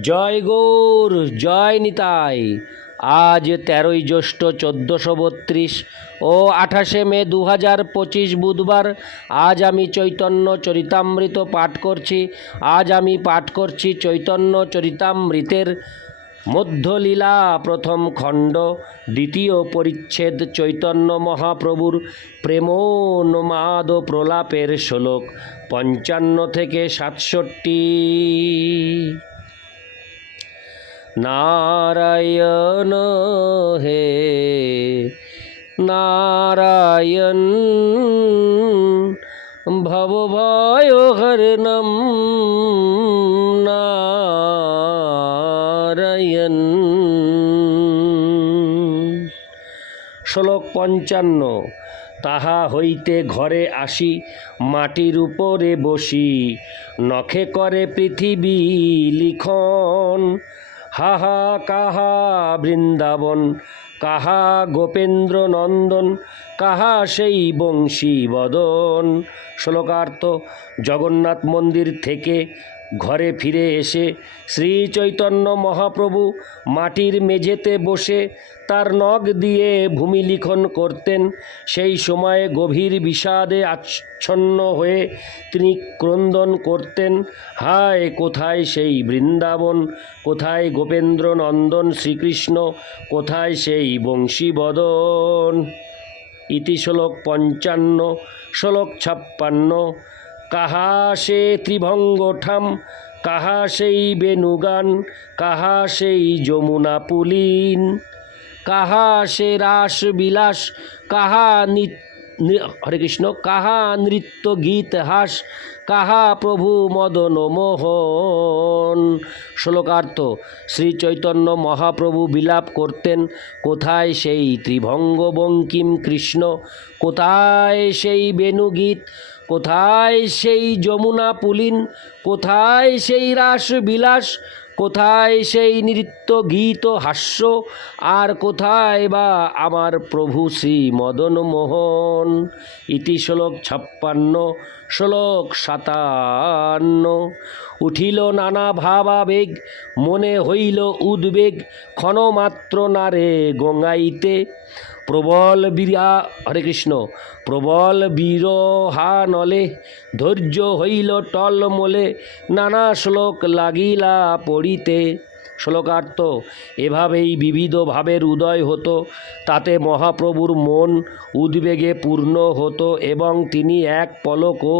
জয় গৌর, জয় নিতাই। আজ তেরোই জ্যৈষ্ঠ চোদ্দোশো বত্রিশ ও আঠাশে মে দু হাজার পঁচিশ বুধবার আজ আমি চৈতন্য চরিতামৃত পাঠ করছি। আজ আমি পাঠ করছি চৈতন্য চরিতামৃতের মধ্যলীলা। প্রথম খণ্ড, দ্বিতীয় পরিচ্ছেদ চৈতন্য মহাপ্রভুর প্রেমোন্মাদ প্রলাপের শ্লোক, পঞ্চান্ন থেকে সাতষট্টি। নারায়ণ হে, নারায়ণ ভবভয় হরণম, নারায়ণ। শ্লোক পঞ্চান্ন, তাহা হইতে ঘরে আসি, মাটির উপরে বসি, নখে করে পৃথিবী লিখন হাহা কাহা বৃন্দাবন কাহা গোপেন্দ্র নন্দন কাহা সেই বংশী বদন শ্লোকার্থ জগন্নাথ মন্দির থেকে ঘরে ফিরে এসে শ্রী চৈতন্য মহাপ্রভু মাটির মেঝেতে বসে তার নখ দিয়ে ভূমি লিখন করতেন, সেই সময়ে গভীর বিষাদে আচ্ছন্ন হয়ে তিনি ক্রন্দন করতেন, হায় কোথায় সেই বৃন্দাবন, কোথায় গোপেন্দ্র নন্দন শ্রীকৃষ্ণ, কোথায় সেই বংশীবদন। ইতি শ্লোক পঞ্চান্ন, শ্লোক ছাপ্পান্ন কাহা সে ত্রিভঙ্গ ঠাম কাহা সেই বেনুগান কাহা সেই যমুনা পুলিন। কাহা সে রাস বিলাস, কাহা হরে কৃষ্ণ, কাহা নৃত্য গীত হাস, কাহা প্রভু মদন মোহন। শ্লোকার্থ, শ্রী চৈতন্য মহাপ্রভু বিলাপ করতেন, কোথায় সেই ত্রিভঙ্গ বঙ্কিম কৃষ্ণ, কোথায় সেই বেণুগীত কোথায় সেই যমুনা পুলিন? কোথায় সেই রাস বিলাস? কোথায় সেই নৃত্য গীত হাস্য? আর কোথায় বা আমার প্রভু শ্রী মদন মোহন? ইতি শ্লোক ছাপ্পান্ন, শ্লোক সাতান্ন। উঠিল নানা ভাবাবেগ, মনে হইল উদ্বেগ, ক্ষণমাত্র নারে গঙ্গাইতে। প্রবল বীরা, হরে কৃষ্ণ, প্রবল বীরহানলে ধৈর্য হইল টলমলে নানা শ্লোক লাগিলা পড়িতে। শ্লোকার্থ, এভাবেই বিবিধ ভাবের উদয় হতো, তাতে মহাপ্রভুর মন উদ্বেগে পূর্ণ হতো এবং তিনি এক পলকও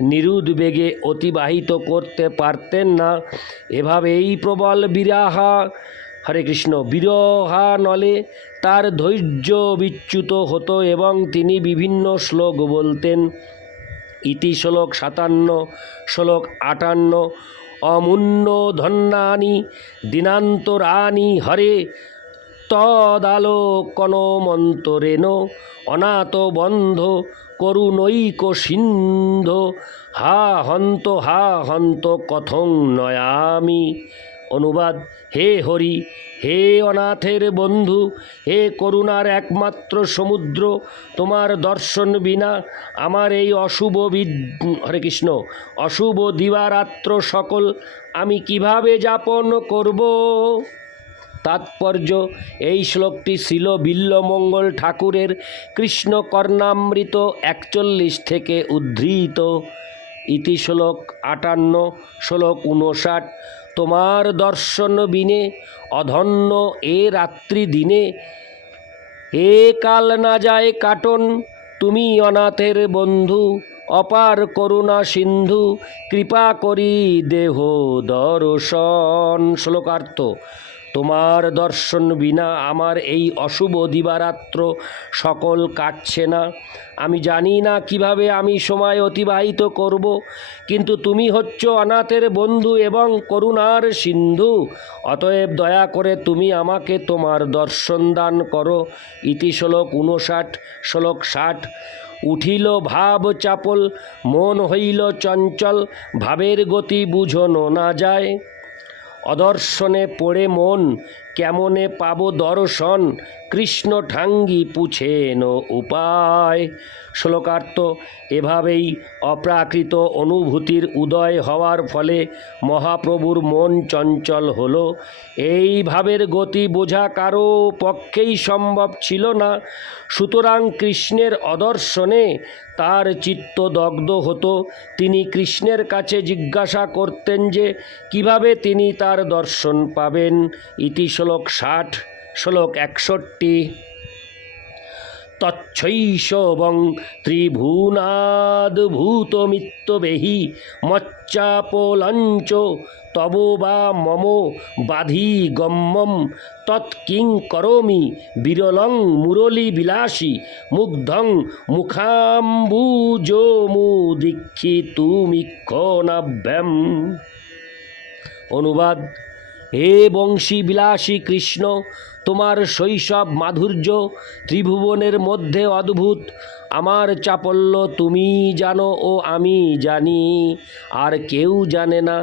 নিরুদ্বেগে অতিবাহিত করতে পারতেন না। এভাবেই প্রবল বিরাহা হরে কৃষ্ণ। বিরহা নলে তার ধৈর্য বিচ্যুত হতো এবং তিনি বিভিন্ন শ্লোক বলতেন। ইতি শ্লোক সাতান্ন, শ্লোক আটান্ন অমূন্য ধন্যানি দিনান্তরানি হরে তদালোকন মন্তরেণ অনাথ বন্ধ করুণৈক সিন্ধ হা হন্ত হা হন্ত কথং নয়ামি। অনুবাদ, হে হরি, হে অনাথের বন্ধু, হে করুণার একমাত্র সমুদ্র, তোমার দর্শন বিনা আমার এই অশুভ বিদ, হরে কৃষ্ণ, অশুভ দিবারাত্র সকল আমি কীভাবে যাপন করব? তাৎপর্য, এই শ্লোকটি ছিল বিল্লমঙ্গল ঠাকুরের কৃষ্ণ কর্ণামৃত একচল্লিশ থেকে উদ্ধৃত। ইতি শ্লোক আটান্ন, শ্লোক উনষাট তোমার দর্শন বিনে, অধন্য এ রাত্রি দিনে। এ কাল না যায় কাটন, তুমি অনাথের বন্ধু, অপার করুণা সিন্ধু, কৃপা করি দেহ দর্শন। শ্লোকার্থ তোমার দর্শন বিনা আমার এই অশুভ দিবারাত্র সকল কাটছে না। আমি জানি না কীভাবে আমি সময় অতিবাহিত করব, কিন্তু তুমি হচ্ছ অনাথের বন্ধু এবং করুণার সিন্ধু। অতএব দয়া করে তুমি আমাকে তোমার দর্শন দান করো। ইতি শ্লোক উনষাট শ্লোক ষাট। উঠিল ভাব চাপল, মন হইল চঞ্চল, ভাবের গতি বুঝনো না যায়। অদর্শনে পড়ে মন কেমনে পাব দর্শন? কৃষ্ণ ঠাঙ্গি পুছেন উপায়। শ্লোকার্থ, এভাবেই অপ্রাকৃত অনুভূতির উদয় হওয়ার ফলে মহাপ্রভুর মন চঞ্চল হল। এই ভাবের গতি বোঝা কারও পক্ষেই সম্ভব ছিল না। সুতরাং কৃষ্ণের অদর্শনে তার চিত্ত দগ্ধ হতো। তিনি কৃষ্ণের কাছে জিজ্ঞাসা করতেন যে, কীভাবে তিনি তার দর্শন পাবেন? ইতি শ্লোক ষাট, শ্লোক একষট্টি। তচ্ছৈষবং ত্রিভুনাদ্ভূতমিত্তবেহি মচ্চাপলঞ্চ তব বা মম বাধি গম্যম তৎকিং করোমি বিরলং মুরলী বিলাসী মুগ্ধং মুখাম্বুজমুদীক্ষিতুমিক্ষণাভ্যাম অনুবাদ হে বংশী বিলাসী কৃষ্ণ, তোমার শৈশব মাধুর্য ত্রিভুবনের মধ্যে অদ্ভুত। আমার চাপল্য তুমি জানো ও আমি জানি, আর কেউ জানে না।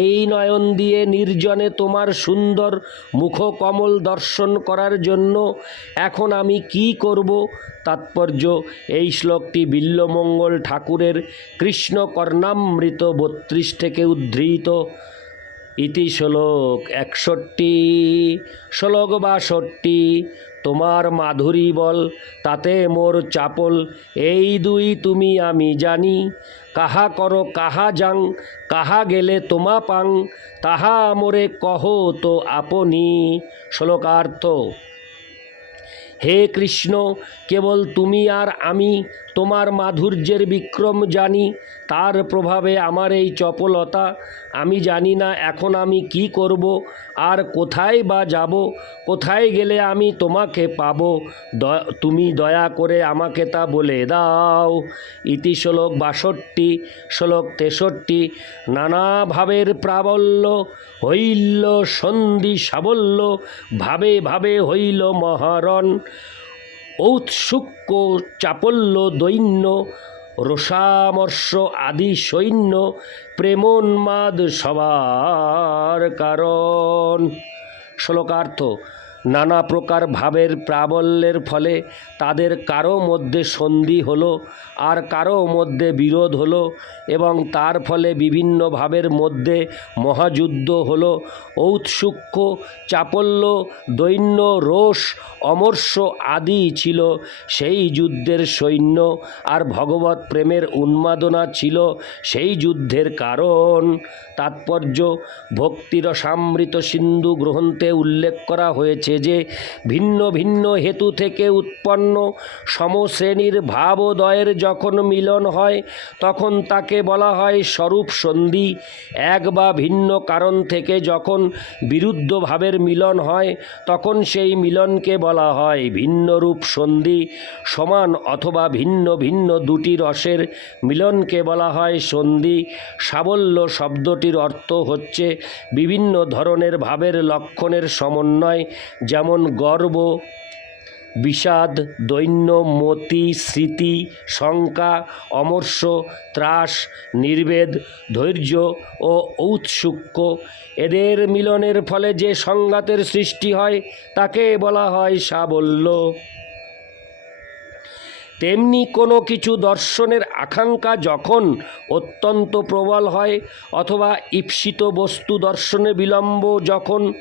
এই নয়ন দিয়ে নির্জনে তোমার সুন্দর মুখকমল দর্শন করার জন্য এখন আমি কি করব? তাৎপর্য, এই শ্লোকটি বিল্লমঙ্গল ঠাকুরের কৃষ্ণ কর্ণামৃত বত্রিশ থেকে উদ্ধৃত। ইতি শ্লোক একষট্টি। শ্লোক বাষট্টি, তোমার মাধুরী বল, তাতে মোর চাপল, এই দুই তুমি আমি জানি। কাহা করো, কাহা যাং, কাহা গেলে তোমা পাং, তাহা মোরে কহ তো আপনি। শ্লোকার্থ হে কৃষ্ণ, কেবল তুমি আর আমি তোমার মাধুর্যের বিক্রম জানি, তার প্রভাবে আমার এই চপলতা। আমি জানি না এখন আমি কি করব, আর কোথায় বা যাব, কোথায় গেলে আমি তোমাকে পাব। তুমি দয়া করে আমাকে তা বলে দাও। ইতি শ্লোক বাষট্টি, শ্লোক তেষট্টি নানা ভাবের প্রাবল্য, হইল সন্ধি সাবল্য, ভাবে ভাবে হইল মহারণ ঔৎসুক্য চাপল্য দৈন্য রসামর্ষ আদি সৈন্য প্রেমোন্মাদ সবার কারণ। শ্লোকার্থ নানা প্রকার ভাবের প্রাবল্যের ফলে তাদের কারও মধ্যে সন্ধি হলো আর কারও মধ্যে বিরোধ হলো এবং তার ফলে বিভিন্ন ভাবের মধ্যে মহাযুদ্ধ হলো। ঔৎসুক্য, চাপল্য, দৈন্য, রোষ, অমর্ষ আদি ছিল সেই যুদ্ধের সৈন্য আর ভগবত প্রেমের উন্মাদনা ছিল সেই যুদ্ধের কারণ। তাৎপর্য, ভক্তিরসামৃত সিন্ধু গ্রন্থে উল্লেখ করা হয়েছে যে ভিন্ন ভিন্ন হেতু থেকে উৎপন্ন সমশ্রেণীর ভাবোদয়ের যখন মিলন হয়, তখন তাকে বলা হয় স্বরূপ সন্ধি। এক বা ভিন্ন কারণ থেকে যখন বিরুদ্ধ ভাবের মিলন হয়, তখন সেই মিলনকে বলা হয় ভিন্ন রূপ সন্ধি। সমান অথবা ভিন্ন ভিন্ন দুটি রসের মিলনকে বলা হয় সন্ধি। সাবল্য শব্দটির অর্থ হচ্ছে বিভিন্ন ধরনের ভাবের লক্ষণের সমন্বয়। যেমন গর্ব, বিষাদ, দৈন্য, মতি, স্মৃতি, শঙ্কা, অমর্ষ, ত্রাস, নির্বেদ, ধৈর্য ও ঔৎসুক্য। এদের মিলনের ফলে যে সংঘাতের সৃষ্টি হয়, তাকে বলা হয় সাবল্য। তেমনি কোনো কিছু দর্শনের আকাঙ্ক্ষা যখন অত্যন্ত প্রবল হয়, অথবা ঈপ্সিত বস্তু দর্শনে বিলম্ব যখন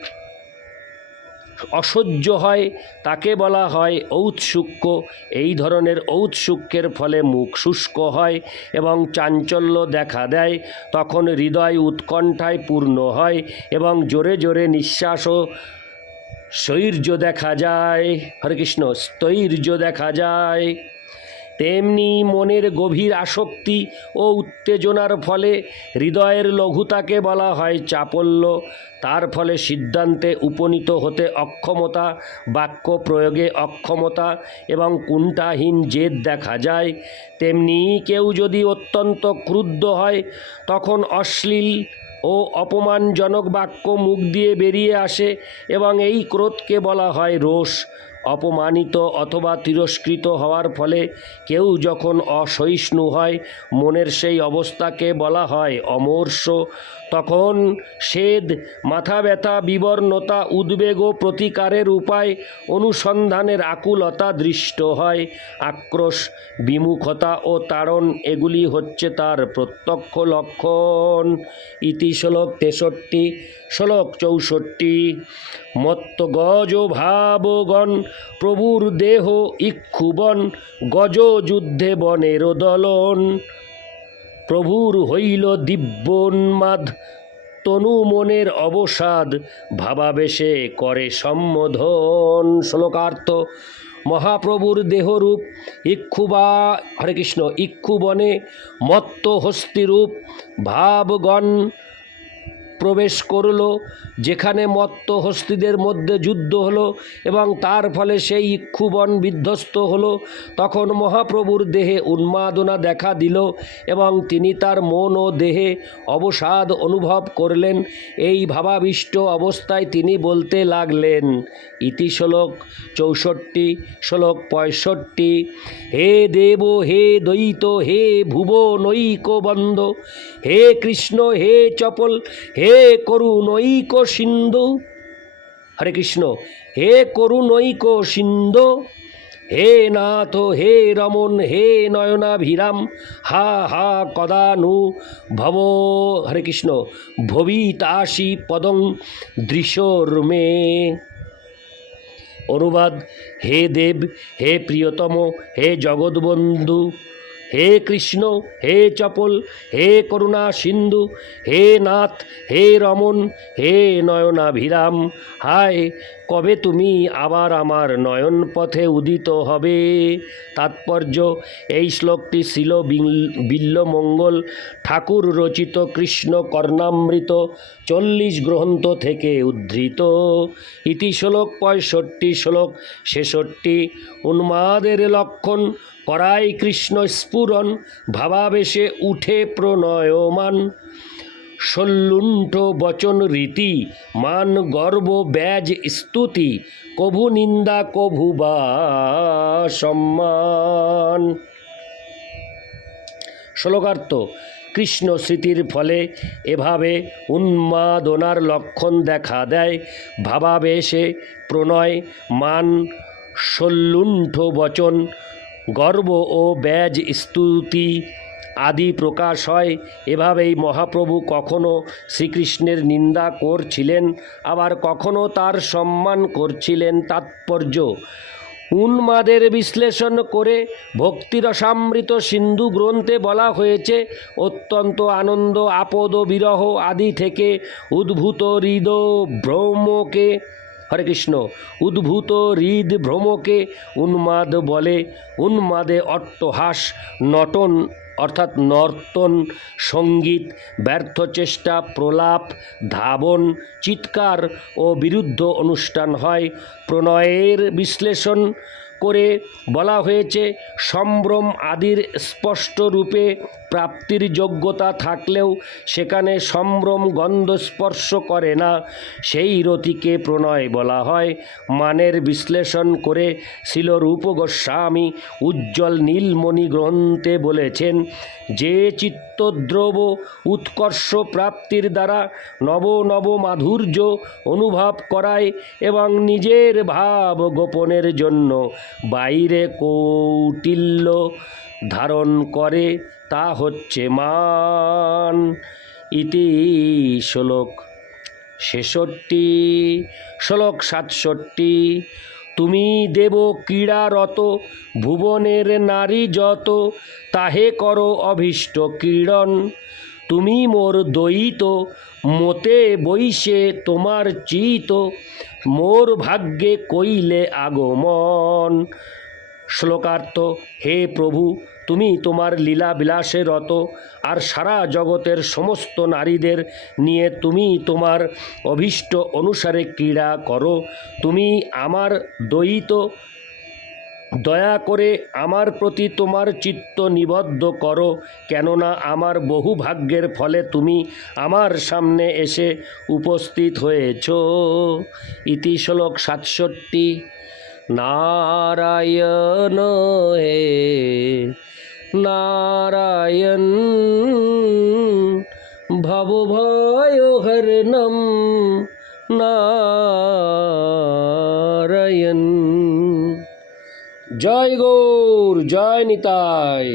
অসহ্য হয়, তাকে বলা হয় ঔৎসুক্য। এই ধরনের ঔৎসুক্যের ফলে মুখ শুষ্ক হয় এবং চাঞ্চল্য দেখা দেয়। তখন হৃদয় উৎকণ্ঠায় পূর্ণ হয় এবং জোরে জোরে নিঃশ্বাসও শৈর্য দেখা যায়। হরে কৃষ্ণ, স্থৈর্য দেখা যায়। তেমনি মনের গভীর আসক্তি ও উত্তেজনার ফলে হৃদয়ের লঘুতাকে বলা হয় চাপল্য। তার ফলে সিদ্ধান্তে উপনীত হতে অক্ষমতা, বাক্য প্রয়োগে অক্ষমতা এবং কুণ্ঠাহীন জেদ দেখা যায়। তেমনি কেউ যদি অত্যন্ত ক্রুদ্ধ হয়, তখন অশ্লীল ও অপমানজনক বাক্য মুখ দিয়ে বেরিয়ে আসে এবং এই ক্রোধকে বলা হয় রোষ। অপমানিত অথবা তিরস্কৃত হওয়ার ফলে কেউ যখন অসহিষ্ণু হয়, মনের সেই অবস্থাকে বলা হয় অমর্ষ। তখন সেদ মাথা ব্যথা বিবর্ণতা, উদ্বেগ ও প্রতিকারের উপায় অনুসন্ধানের আকুলতা দৃষ্ট হয়। আক্রোশ, বিমুখতা ও তাড়ন, এগুলি হচ্ছে তার প্রত্যক্ষ লক্ষণ। ইতি শ্লোক তেষট্টি, শ্লোক চৌষট্টি। মত্ত গজ ভাবগণ প্রভুর দেহ ইক্ষুবন গজ যুদ্ধে বনের দলন। প্রভুর হইল দিব্যোন্মাদ, তনু মনের অবসাদ ভাবাবেশে করে সম্বোধন। শ্লোকার্থ, মহাপ্রভুর দেহরূপ ইক্ষুবা, হরে কৃষ্ণ, ইক্ষুবনে মত্ত হস্তিরূপ ভাবগণ প্রবেশ করল, যেখানে মত্ত হস্তিদের মধ্যে যুদ্ধ হলো এবং তার ফলে সেই ইক্ষুবন বিধ্বস্ত হলো। তখন মহাপ্রভুর দেহে উন্মাদনা দেখা দিল এবং তিনি তার মন ও দেহে অবসাদ অনুভব করলেন। এই ভাবাবিষ্ট অবস্থায় তিনি বলতে লাগলেন, ইতি শ্লোক চৌষট্টি, শ্লোক পঁয়ষট্টি, হে দেব, হে দ্বৈত, হে ভুব নৈক বন্ধ হে কৃষ্ণ, হে চপল, হে করুণৈক সিন্ধু। হরে কৃষ্ণ। হে করু করুণৈক সিন্ধু। হে নাথ, হে রমন হে নয়নাভিরাম। হা হা, কদানু ভব। হরে কৃষ্ণ। ভবিতাসি পদং দৃশর্মে অনুবাদ। হে দেব, হে প্রিয়তম, হে জগৎবন্ধু। হে কৃষ্ণ হে চপল হে করুণা সিন্ধু হে নাথ হে রমন হে নয়নাভিরাম। হায় কবে তুমি আবার আমার নয়ন পথে উদিত হবে? তাৎপর্য, এই শ্লোকটি ছিল বিল- বিল্লমঙ্গল ঠাকুর রচিত কৃষ্ণ কর্ণামৃত চল্লিশ গ্রন্থ থেকে উদ্ধৃত। ইতি শ্লোক পঁয়ষট্টি, শ্লোক ছেষট্টি। উন্মাদের লক্ষণ করাই কৃষ্ণ স্ফুরণ, ভাবাবেশে উঠে প্রণয়মান। সল্লুণ্ঠ বচন রীতি, মান গর্ব ব্যাজ স্তুতি, কভু নিন্দা কভু বা সম্মান। শ্লোকার্থ, কৃষ্ণ স্মৃতির ফলে এভাবে উন্মাদনার লক্ষণ দেখা দেয়। ভাবাবেশে প্রণয়, মান সল্লুণ্ঠ বচন, গর্ব ও ব্যাজ স্তুতি আদি প্রকাশ হয়। এভাবেই মহাপ্রভু কখনো শ্রীকৃষ্ণের নিন্দা করছিলেন, আবার কখনো তার সম্মান করছিলেন তাৎপর্য। উন্মাদের বিশ্লেষণ করে ভক্তিরসামৃত সিন্ধু গ্রন্থে বলা হয়েছে, অত্যন্ত আনন্দ, আপদ, বিরহ আদি থেকে উদ্ভূত হৃদ ভ্রমকে, হরে কৃষ্ণ, উদ্ভূত হৃদ ভ্রমকে উন্মাদ বলে। উন্মাদে অট্টহাস, নটন অর্থাৎ নর্তন সংগীত ব্যর্থ চেষ্টা প্রলাপ ধাবন চিৎকার ও বিরুদ্ধ অনুষ্ঠান হয়। প্রণয়ের বিশ্লেষণ করে বলা হয়েছে, সম্ভ্রম আদির স্পষ্ট রূপে প্রাপ্তির যোগ্যতা থাকলেও সেখানে সম্ভ্রম গন্ধ স্পর্শ করে না। সেই রতিকে প্রণয় বলা হয়। মানের বিশ্লেষণ করে শিল রূপ গোস্বামী উজ্জ্বল নীলমণি গ্রন্থে বলেছেন, যে চিত্তদ্রব উৎকর্ষ প্রাপ্তির দ্বারা নব নব মাধুর্য অনুভব করায় এবং নিজের ভাব গোপনের জন্য বাইরে কৌটিল্য ধারণ করে, তা হচ্ছে মান। ইতি শ্লোক ছেষট্টি, শ্লোক সাতষট্টি, তুমি দেব ক্রীড়ারত, ভুবনের নারী যত, তাহে করো অভীষ্ট ক্রীড়ন তুমি মোর দয়িত মতে বইসে তোমার চিত, মোর ভাগ্যে কইলে আগমন। শ্লোকার্থ, হে প্রভু, তুমি তোমার লীলা বিলাসে রত আর সারা জগতের সমস্ত নারীদের নিয়ে তুমি তোমার অভীষ্ট অনুসারে ক্রীড়া করো। তুমি আমার দয়িত দয়া করে আমার প্রতি তোমার চিত্ত নিবদ্ধ করো, কেননা আমার বহু ভাগ্যের ফলে তুমি আমার সামনে এসে উপস্থিত হয়েছ। ইতি শ্লোক সাতষট্টি। নারায়ণ হে, নারায়ণ, ভবভয় হরণম, নারায়ণ। জয় গৌর জয় নিতাই।